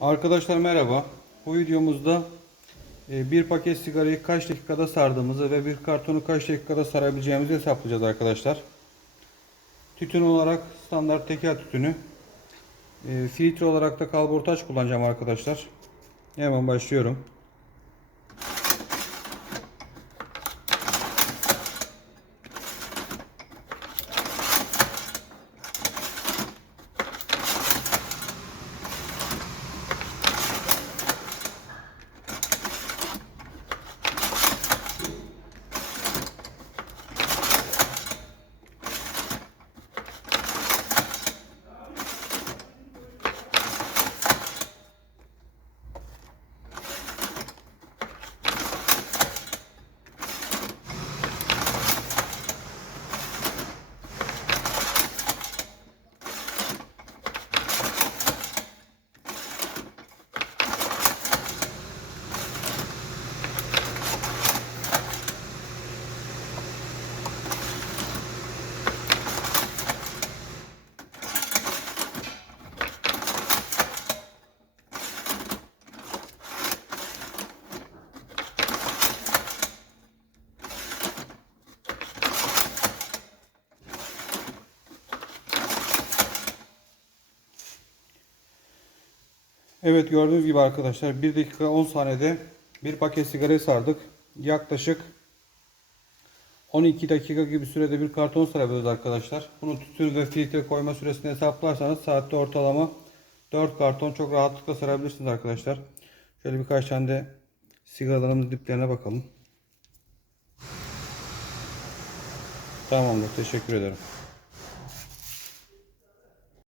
Arkadaşlar merhaba. Bu videomuzda e, bir paket sigarayı kaç dakikada sardığımızı ve bir kartonu kaç dakikada sarabileceğimizi hesaplayacağız arkadaşlar. Tütün olarak standart tekel tütünü. E, Filtre olarak da kalbortaç kullanacağım arkadaşlar. Hemen başlıyorum. Evet gördüğünüz gibi arkadaşlar 1 dakika 10 saniyede bir paket sigarayı sardık. Yaklaşık 12 dakika gibi sürede bir karton sarabiliyoruz arkadaşlar. Bunu tütün ve filtre koyma süresini hesaplarsanız saatte ortalama 4 karton çok rahatlıkla sarabilirsiniz arkadaşlar. Şöyle birkaç tane de sigaralarımızın diplerine bakalım. Tamamdır. Teşekkür ederim.